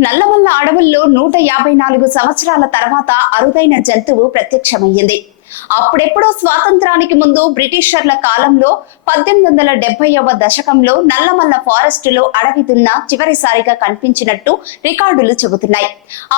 నల్లమల్ల అడవుల్లో నూట యాభై నాలుగు సంవత్సరాల తర్వాత అరుదైన జంతువు ప్రత్యక్షమయ్యింది. అప్పుడెప్పుడో స్వాతంత్రానికి ముందు బ్రిటిషర్ల కాలంలో పద్దెనిమిది వందల డెబ్బైవ దశకంలో నల్లమల్ల ఫారెస్ట్లో అడవి దున్న చివరిసారిగా కనిపించినట్టు రికార్డులు చెబుతున్నాయి.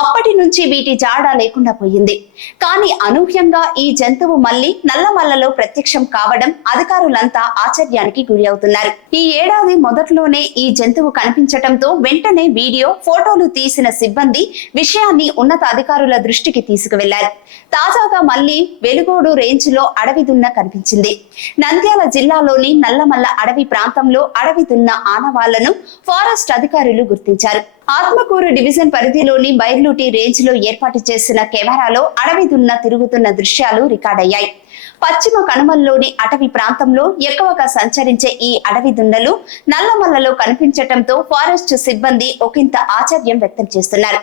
అప్పటి నుంచి వీటి జాడ లేకుండా పోయింది. కానీ అనూహ్యంగా ఈ జంతువు మళ్ళీ నల్లమల్లలో ప్రత్యక్షం కావడం అధికారులంతా ఆశ్చర్యానికి గురి అవుతున్నారు. ఈ ఏడాది మొదట్లోనే ఈ జంతువు కనిపించటంతో వెంటనే వీడియో ఫోటోలు తీసిన సిబ్బంది విషయాన్ని ఉన్నత అధికారుల దృష్టికి తీసుకువెళ్ళారు తాజాగా మళ్ళీ వెలుగు వెలుగోడు రేంజ్లో అడవి దున్న కనిపించింది. నంద్యాల జిల్లాలోని నల్లమల్ల అడవి ప్రాంతంలో అడవి దున్న ఆనవాళ్ళను ఫారెస్ట్ అధికారులు గుర్తించారు. ఆత్మకూరు డివిజన్ పరిధిలోని బైర్లూటి రేంజ్లో ఏర్పాటు చేసిన కెమెరాలో అడవి దున్న తిరుగుతున్న దృశ్యాలు రికార్డయ్యాయి. పశ్చిమ కనుమల్లోని అటవీ ప్రాంతంలో ఎక్కువగా సంచరించే ఈ అడవి దున్నలు నల్లమల్లలో కనిపించటంతో ఫారెస్ట్ సిబ్బంది ఒకంత ఆశ్చర్యం వ్యక్తం చేస్తున్నారు.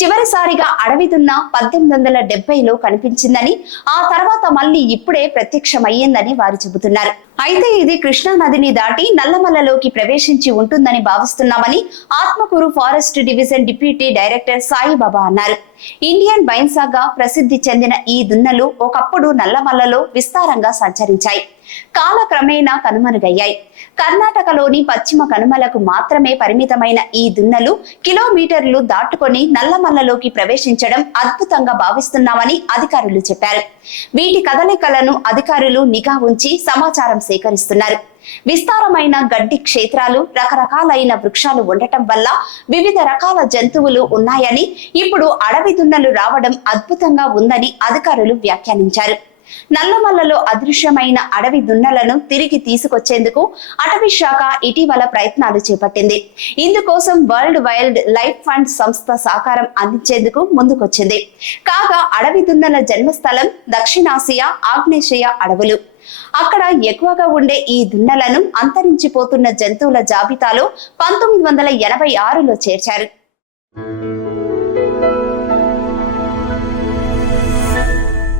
చివరిసారిగా అడవి దున్న పద్దెనిమిది వందల డెబ్బైలో కనిపించిందని ఆ తర్వాత మళ్ళీ ఇప్పుడే ప్రత్యక్షమయ్యిందని వారు చెబుతున్నారు. అయితే ఇది కృష్ణా నదిని దాటి నల్లమల్లలోకి ప్రవేశించి ఉంటుందని భావిస్తున్నామని Atmakur forest division deputy director Saibaba అన్నారు. ఇండియన్ బైన్సాగా ప్రసిద్ధి చెందిన ఈ దున్నలు ఒకప్పుడు నల్లమల్లలో విస్తారంగా సంచరించాయి. కాలక్రమేణా కనుమరుగయ్యాయి. కర్ణాటకలోని పశ్చిమ కనుమలకు మాత్రమే పరిమితమైన ఈ దున్నలు కిలోమీటర్లు దాటుకొని నల్లమల్లలోకి ప్రవేశించడం అద్భుతంగా భావిస్తున్నామని అధికారులు చెప్పారు. వీటి కదలికలను అధికారులు నిఘా ఉంచి సమాచారం సేకరిస్తున్నారు. విస్తారమైన గడ్డి క్షేత్రాలు రకరకాలైన వృక్షాలు ఉండటం వల్ల వివిధ రకాల జంతువులు ఉన్నాయని ఇప్పుడు అడవి దున్నలు రావడం అద్భుతంగా ఉందని అధికారులు వ్యాఖ్యానించారు. నల్లమల్లలో అదృశ్యమైన అడవి దున్నలను తిరిగి తీసుకొచ్చేందుకు అటవీ శాఖ ఇటీవల ప్రయత్నాలు చేపట్టింది. ఇందుకోసం వరల్డ్ వైల్డ్ లైఫ్ ఫండ్ సంస్థ సహకారం అందించేందుకు ముందుకొచ్చింది. కాగా అడవి దున్నల జన్మస్థలం దక్షిణాసియా ఆగ్నేషియా అడవులు. అక్కడ ఎక్కువగా ఉండే ఈ దున్నలను అంతరించిపోతున్న జంతువుల జాబితాలో పంతొమ్మిది వందల ఎనభై ఆరులో చేర్చారు.